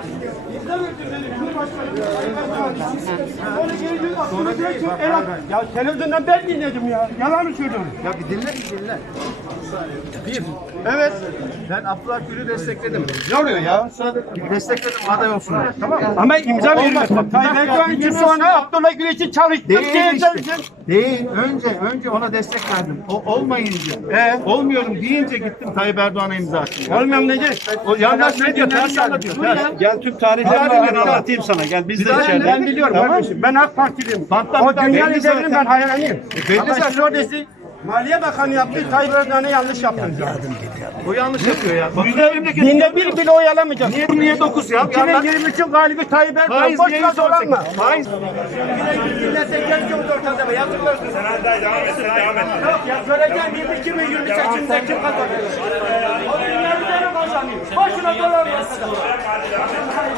Thank you. Ya televizyondan ben dinledim ya. Yalan mı söylüyorum? Ya bir dinle bir dinle. Bir, Evet. ben Abdullah Gül'ü destekledim. Ne oluyor ya? Destekledim aday olsun. Tamam? Ama imza verilmez. Olmaz. Tayyip Erdoğan için sonra Abdullah Gül için çalıştım. Değil işte. Değil. Önce önce ona destek verdim. O olmayınca, e, olmuyorum deyince gittim Tayyip Erdoğan'a imza attım. Olmam ne? O yanlış ne diyor? Ters anlatıyor. Gel tüm tarihlerini ben anlatayım sana. Gel biz de içeride. Ben biliyorum Tamam. kardeşim. Ben AK Partiliyim. Banttan o dünya liderinin ben hayranıyım. belli Ama siz oradaki Maliye Bakanı yaptı, Tayyip Erdoğan'a yanlış yaptınız. O yanlış yapıyor ya. Bak, Binde bir bile oy alamayacak. Niye niye 9 ya? Ya ben- 2023'ün galibi Tayyip Erdoğan. Faiz Boş dolanma. 118? Faiz. Milletvekili yok ortada. Yazıklar olsun. Sen devam et, sen devam et. Yok ya göreceğim 22 mi 20 seçimde kim kazanıyor? Başına dolar arkadaşlar.